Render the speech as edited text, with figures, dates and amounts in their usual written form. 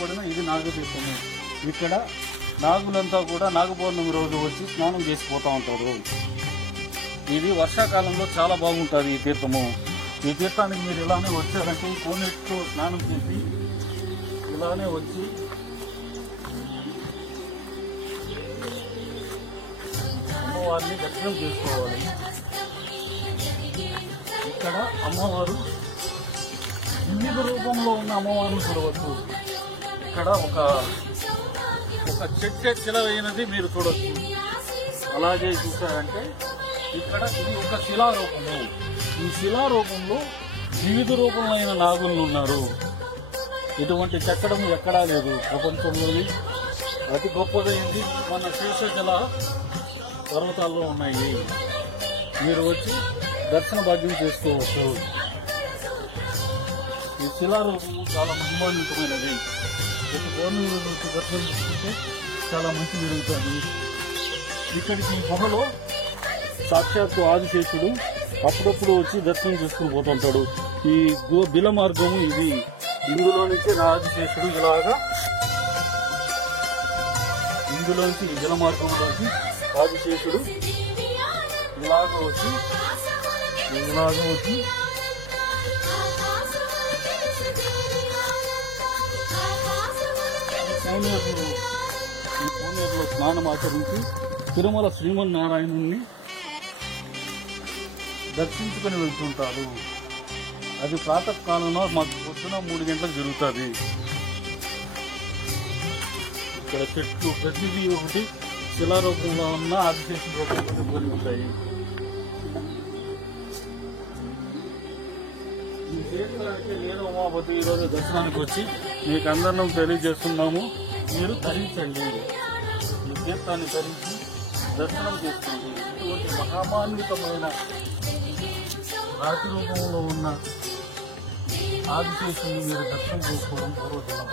ఏర్పడిన ఇది నాగతీర్థము. ఇక్కడ నాగులంతా కూడా నాగపౌర్ణమి రోజు వచ్చి స్నానం చేసిపోతూ ఉంటారు. ఇది వర్షాకాలంలో చాలా బాగుంటుంది ఈ తీర్థము. ఈ తీర్థానికి మీరు ఇలానే వచ్చారంటే కోనేటితో స్నానం చేసి ఇలానే వచ్చి అమ్మవారిని దర్శనం చేసుకోవాలి. ఇక్కడ అమ్మవారు వివిధ రూపంలో ఉన్న అమ్మవారిని చూడవచ్చు. ఇక్కడ ఒక చెట్టు చిలవైనది మీరు చూడవచ్చు. అలాగే చూసారంటే ఇక్కడ ఇది ఒక శిలారూపము. ఈ శిలారూపంలో వివిధ రూపమైన నాగులు ఉన్నారు. ఇటువంటి చెక్కడం ఎక్కడా లేదు ప్రపంచంలోని. అతి గొప్పదైంది మన శేషజల పర్వతాల్లో ఉన్నాయి. మీరు వచ్చి దర్శన భాగ్యం చేసుకోవచ్చు. ఈ శిలారూపము చాలా మహిమాన్వితమైనది. ప్రతి పౌర్ణమి నుంచి దర్శనం చేసుకుంటే చాలా మంచి జరుగుతుంది. ఇక్కడికి ఈ గుహలో సాక్షాత్తు ఆదిశేషుడు అప్పుడప్పుడు వచ్చి దర్శనం చేసుకుని పోతుంటాడు. ఈ బిల మార్గము ఇది. ఇందులో నుంచి ఆదిశేషుడు ఇలాగా ఇందులోంచి ఈ బిల మార్గంలోంచి ఆదిశేషుడు ఇలాగ వచ్చి ఈ కోనేరులో స్నానం ఆచరించి తిరుమల శ్రీమన్నారాయణుని దర్శించుకొని వెళ్తుంటారు. అది ప్రాతకాలంలో మాకు పొద్దున 3 గంటలకు జరుగుతుంది. ఇక్కడ చెట్లు ప్రతిదీ ఒకటి శిలారూపంలో ఉన్న ఆదిశేషుని రూపంలో కొని ఉంటాయి. ఈ తీర్థానికి నేను ఉమాపతి ఈరోజు దర్శనానికి వచ్చి మీకు అందరం తెలియజేస్తున్నాము. మీరు ధరించండి, ఈ తీర్థాన్ని ధరించి దర్శనం చేసుకోండి. ఇటువంటి మహామాన్వితమైన రాతి రూపంలో ఉన్న ఆదిశేషుని మీరు దర్శనం చేసుకోవడం పూర్వజన్మ.